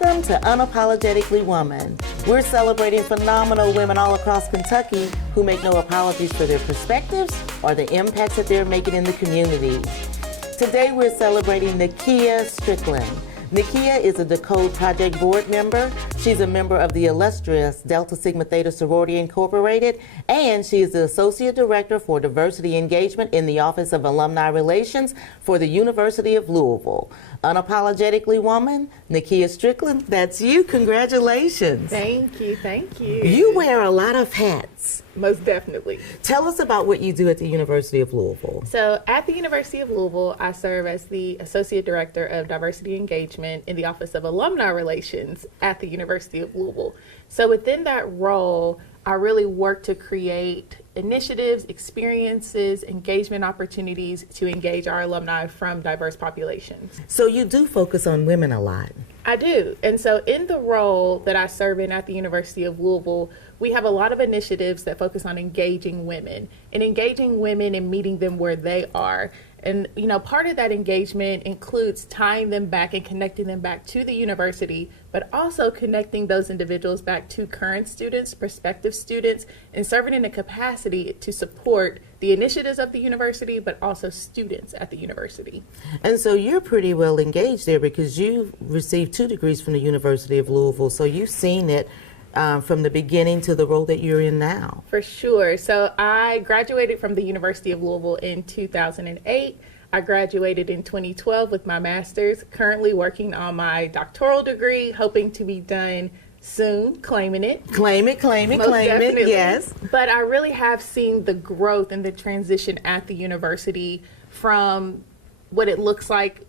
Welcome to Unapologetically Woman. We're celebrating phenomenal women all across Kentucky who make no apologies for their perspectives or the impacts that they're making in the community. Today we're celebrating Nakia Strickland. Nakia is a Decode Project board member. She's a member of the illustrious Delta Sigma Theta Sorority Incorporated, and she is the Associate Director for Diversity Engagement in the Office of Alumni Relations for the University of Louisville. Unapologetically Woman, Nakia Strickland, that's you. Congratulations. Thank you, thank you. You wear a lot of hats. Most definitely. Tell us about what you do at the University of Louisville. So at the University of Louisville, I serve as the Associate Director of Diversity Engagement in the Office of Alumni Relations at the University of Louisville. So within that role, I really work to create initiatives, experiences, engagement opportunities to engage our alumni from diverse populations. So you do focus on women a lot. I do. And so in the role that I serve in at the University of Louisville, we have a lot of initiatives that focus on engaging women and meeting them where they are. And, you know, part of that engagement includes tying them back and connecting them back to the university, but also connecting those individuals back to current students, prospective students, and serving in a capacity to support the initiatives of the university, but also students at the university. And so you're pretty well engaged there because you received 2 degrees from the University of Louisville, so you've seen it from the beginning to the role that you're in now. For sure. So I graduated from the University of Louisville in 2008. I graduated in 2012 with my master's, currently working on my doctoral degree, hoping to be done soon, claiming it. Claim it, yes. But I really have seen the growth and the transition at the university from what it looked like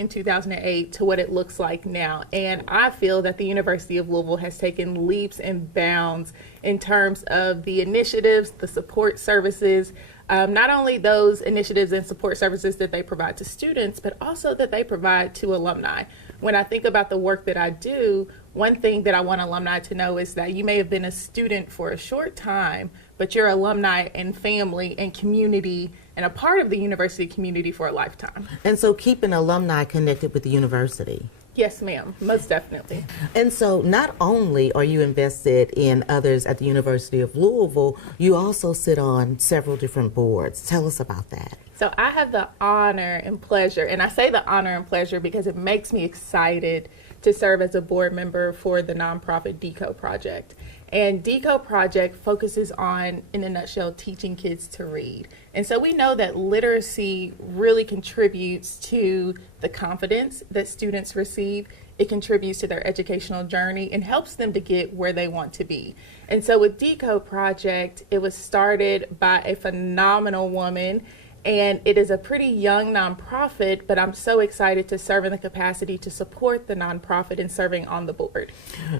in 2008 to what it looks like now. And I feel that the University of Louisville has taken leaps and bounds in terms of the initiatives, the support services, not only those initiatives and support services that they provide to students, but also that they provide to alumni. When I think about the work that I do, one thing that I want alumni to know is that you may have been a student for a short time, but you're alumni and family and community and a part of the university community for a lifetime. And so keeping alumni connected with the university. Yes, ma'am, most definitely. And so not only are you invested in others at the University of Louisville, you also sit on several different boards. Tell us about that. So I have the honor and pleasure, and I say the honor and pleasure because it makes me excited to serve as a board member for the nonprofit Decode Project. And Decode Project focuses on, in a nutshell, teaching kids to read. And so we know that literacy really contributes to the confidence that students receive. It contributes to their educational journey and helps them to get where they want to be. And so with Decode Project, it was started by a phenomenal woman. And it is a pretty young nonprofit, but I'm so excited to serve in the capacity to support the nonprofit and serving on the board.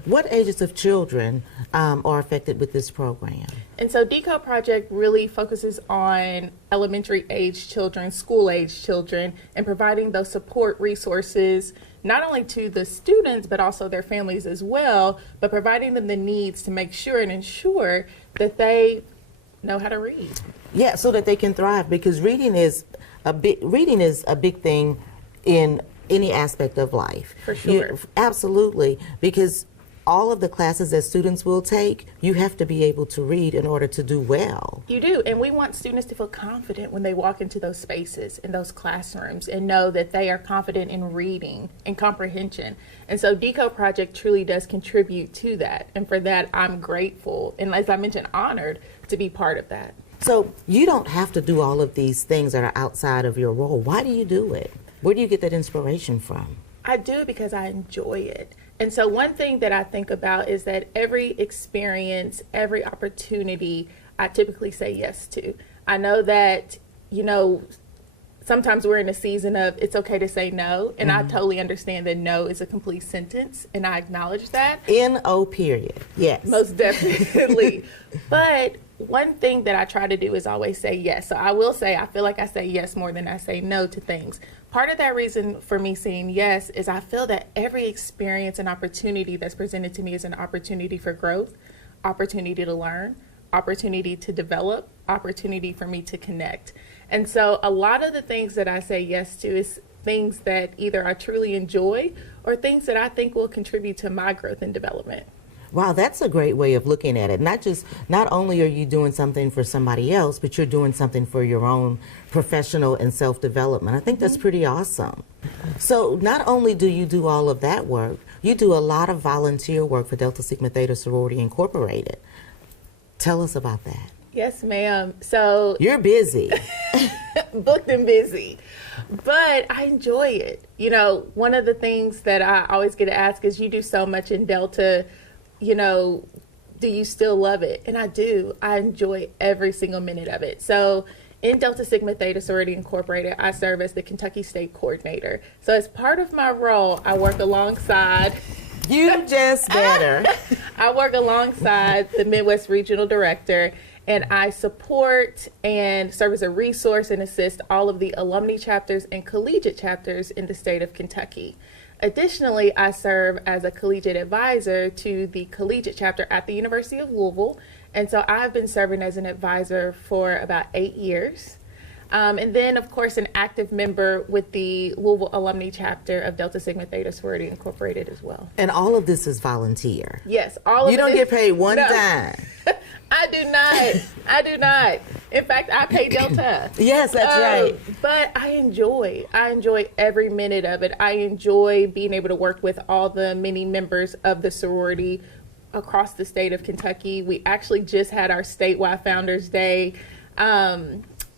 What ages of children are affected with this program? And so Decode Project really focuses on elementary age children, school age children, and providing those support resources, not only to the students, but also their families as well, but providing them the needs to make sure and ensure that they know how to read. Yeah, so that they can thrive, because reading is a big thing in any aspect of life. For sure. Absolutely, because all of the classes that students will take, you have to be able to read in order to do well. You do, and we want students to feel confident when they walk into those spaces, in those classrooms, and know that they are confident in reading and comprehension. And so Decode Project truly does contribute to that, and for that I'm grateful, and as I mentioned, honored to be part of that. So you don't have to do all of these things that are outside of your role. Why do you do it? Where do you get that inspiration from? I do it because I enjoy it. And so one thing that I think about is that every experience, every opportunity, I typically say yes to. I know that, you know, sometimes we're in a season of it's okay to say no, and I totally understand that no is a complete sentence, and I acknowledge that. N-O period, yes. Most definitely. But one thing that I try to do is always say yes. So I will say I feel like I say yes more than I say no to things. Part of that reason for me saying yes is I feel that every experience and opportunity that's presented to me is an opportunity for growth, opportunity to learn, opportunity to develop, opportunity for me to connect. And so a lot of the things that I say yes to is things that either I truly enjoy or things that I think will contribute to my growth and development. Wow, that's a great way of looking at it. Not only are you doing something for somebody else, but you're doing something for your own professional and self-development. I think that's pretty awesome. So not only do you do all of that work, you do a lot of volunteer work for Delta Sigma Theta Sorority Incorporated. Tell us about that. Yes, ma'am. So You're busy. booked and busy, but I enjoy it. You know, one of the things that I always get asked is, you do so much in Delta, you know, do you still love it? And I do. I enjoy every single minute of it. So in Delta Sigma Theta Sorority Incorporated, I serve as the Kentucky State Coordinator. So as part of my role, I work alongside... You just better. I work alongside the Midwest Regional Director, and I support and serve as a resource and assist all of the alumni chapters and collegiate chapters in the state of Kentucky. Additionally, I serve as a collegiate advisor to the collegiate chapter at the University of Louisville, and so I've been serving as an advisor for about 8 years. And then, of course, an active member with the Louisville Alumni chapter of Delta Sigma Theta Sorority Incorporated as well. And all of this is volunteer. Yes, all of it. You don't get paid one No. dime. I do not. I do not. In fact, I pay Delta. Yes, that's right. But I enjoy every minute of it. I enjoy being able to work with all the many members of the sorority across the state of Kentucky. We actually just had our statewide Founders Day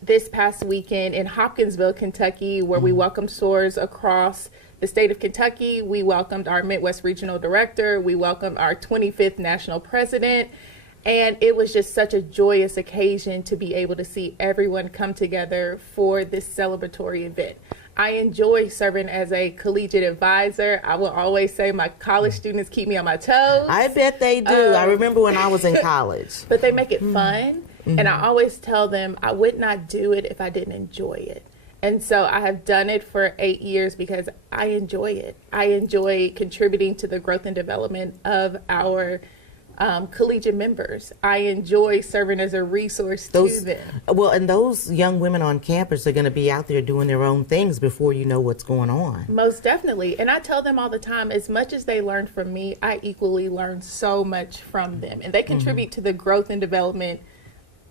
this past weekend in Hopkinsville, Kentucky, where we welcomed sorors across the state of Kentucky. We welcomed our Midwest Regional Director. We welcomed our 25th National President. And it was just such a joyous occasion to be able to see everyone come together for this celebratory event. I enjoy serving as a collegiate advisor. I will always say my college students keep me on my toes. I bet they do. I remember when I was in college. But they make it fun. And I always tell them I would not do it if I didn't enjoy it. And so I have done it for 8 years because I enjoy it. I enjoy contributing to the growth and development of our collegiate members. I enjoy serving as a resource to them. Well, and those young women on campus are going to be out there doing their own things before you know what's going on. Most definitely. And I tell them all the time, as much as they learn from me, I equally learn so much from them. And they contribute to the growth and development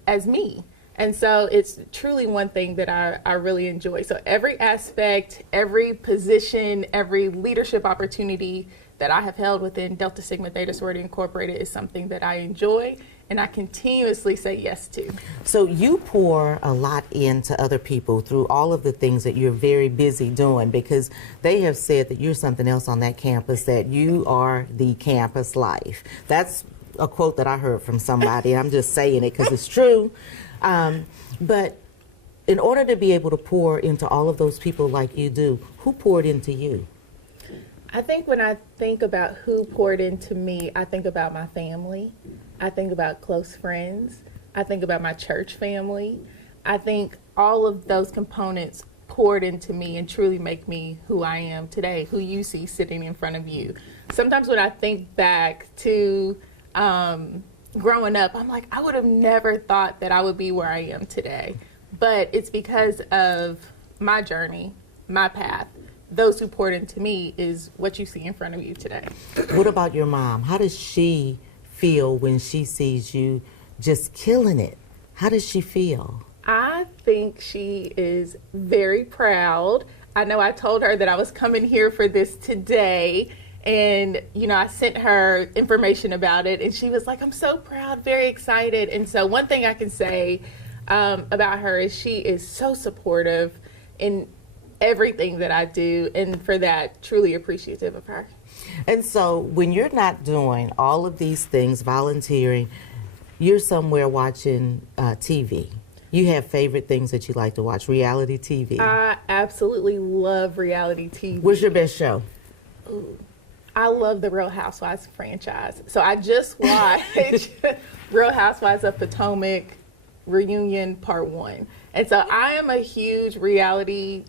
as me. And so it's truly one thing that I really enjoy. So every aspect, every position, every leadership opportunity that I have held within Delta Sigma Theta Sorority Incorporated is something that I enjoy and I continuously say yes to. So you pour a lot into other people through all of the things that you're very busy doing, because they have said that you're something else on that campus, that you are the campus life. That's a quote that I heard from somebody. I'm just saying it because it's true. But in order to be able to pour into all of those people like you do, who poured into you? I think when I think about who poured into me, I think about my family. I think about close friends. I think about my church family. I think all of those components poured into me and truly make me who I am today, who you see sitting in front of you. Sometimes when I think back to growing up, I'm like, I would have never thought that I would be where I am today. But it's because of my journey, my path. Those who poured into me is what you see in front of you today. What about your mom? How does she feel when she sees you just killing it? How does she feel? I think she is very proud. I know I told her that I was coming here for this today, and I sent her information about it, and she was like, I'm so proud, very excited. And so one thing I can say about her is she is so supportive in everything that I do, and for that, truly appreciative of her. And so when you're not doing all of these things, volunteering, you're somewhere watching TV. You have favorite things that you like to watch, reality TV. I absolutely love reality TV. What's your best show? Ooh, I love the Real Housewives franchise. So I just watched Real Housewives of Potomac Reunion Part 1. And so I am a huge reality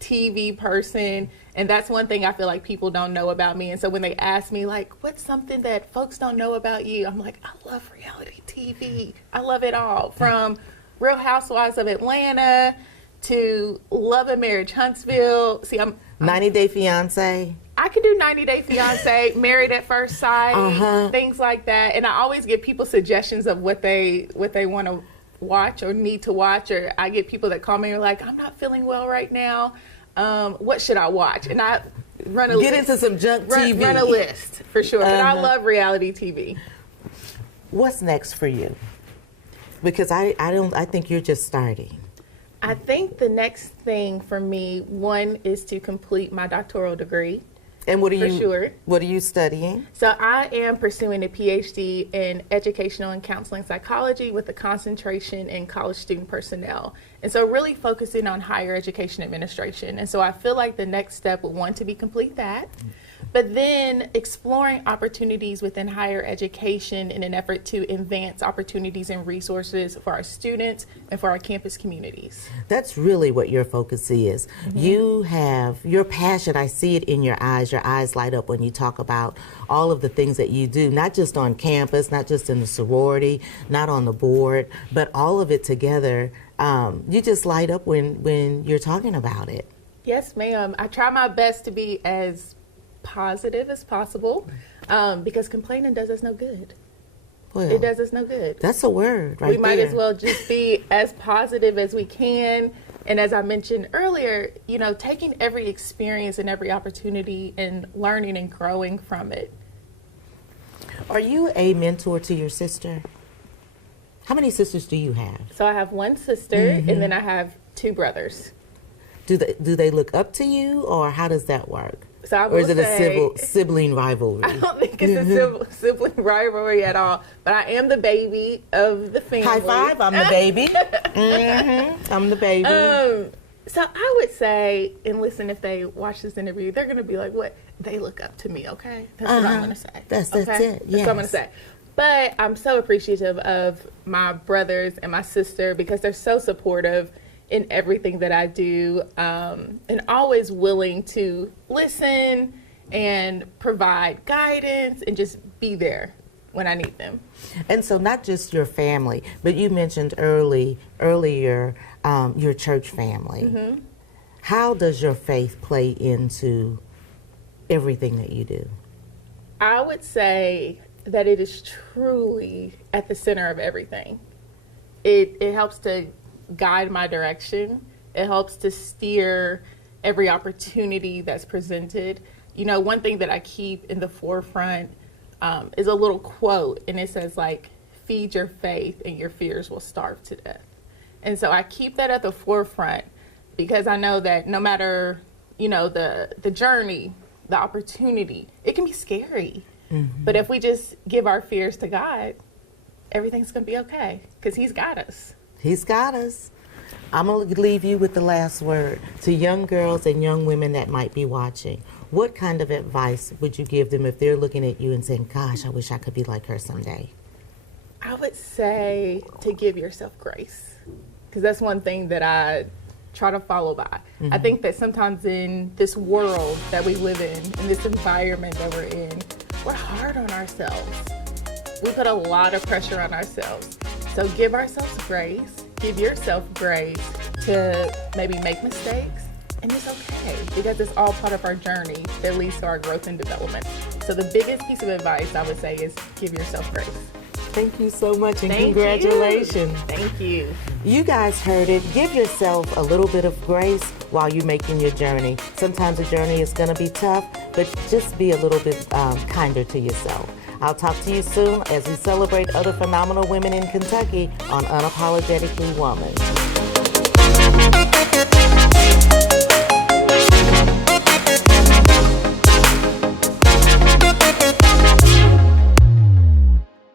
TV person, and that's one thing I feel like people don't know about me. And so when they ask me, like, what's something that folks don't know about you, I'm like, I love reality TV. I love it all, from Real Housewives of Atlanta to Love and Marriage Huntsville. See, I'm 90 Day Fiance. I could do 90 Day Fiance, Married at First Sight, things like that. And I always get people suggestions of what they want to watch or need to watch. Or I get people that call me and are like, I'm not feeling well right now. What should I watch? And I run a Get into some junk TV. Run a list for sure. But I love reality TV. What's next for you? Because I think you're just starting. I think the next thing for me, one, is to complete my doctoral degree. And what are For sure. What are you studying? So I am pursuing a PhD in educational and counseling psychology with a concentration in college student personnel. And so really focusing on higher education administration. And so I feel like the next step would want to be complete that. But then exploring opportunities within higher education in an effort to advance opportunities and resources for our students and for our campus communities. That's really what your focus is. You have your passion. I see it in your eyes. Your eyes light up when you talk about all of the things that you do, not just on campus, not just in the sorority, not on the board, but all of it together. You just light up when you're talking about it. Yes, ma'am. I try my best to be as positive as possible, because complaining does us no good. Well, It does us no good. that's a word right We might there. as well just be as positive as we can. And as I mentioned earlier, taking every experience and every opportunity and learning and growing from it. Are you a mentor to your sister? How many sisters do you have? So I have one sister, and then I have two brothers. Do they look up to you, or how does that work? So I Or is will it say, a sibling rivalry? I don't think it's a sibling rivalry at all. But I am the baby of the family. High five, I'm the baby. I'm the baby. So I would say, and listen, if they watch this interview, they're going to be like, what? They look up to me, okay? That's what I'm going to say. That's okay? it, That's what I'm going to yes. say. But I'm so appreciative of my brothers and my sister because they're so supportive in everything that I do, and always willing to listen and provide guidance and just be there when I need them. And so not just your family, but you mentioned earlier your church family. How does your faith play into everything that you do? I would say that it is truly at the center of everything. It helps to guide my direction. It helps to steer every opportunity that's presented. One thing that I keep in the forefront is a little quote, and it says, feed your faith and your fears will starve to death. And so I keep that at the forefront because I know that no matter, the journey, the opportunity, it can be scary. But if we just give our fears to God, everything's going to be okay because He's got us. He's got us. I'm going to leave you with the last word to young girls and young women that might be watching. What kind of advice would you give them if they're looking at you and saying, gosh, I wish I could be like her someday? I would say to give yourself grace, because that's one thing that I try to follow by. I think that sometimes in this world that we live in this environment that we're in, we're hard on ourselves. We put a lot of pressure on ourselves. So give ourselves grace, give yourself grace to maybe make mistakes, and it's okay because it's all part of our journey that leads to our growth and development. So the biggest piece of advice I would say is give yourself grace. Thank you so much, and Thank congratulations. you. Thank you. You guys heard it. Give yourself a little bit of grace while you're making your journey. Sometimes the journey is going to be tough, but just be a little bit kinder to yourself. I'll talk to you soon as we celebrate other phenomenal women in Kentucky on Unapologetically Woman.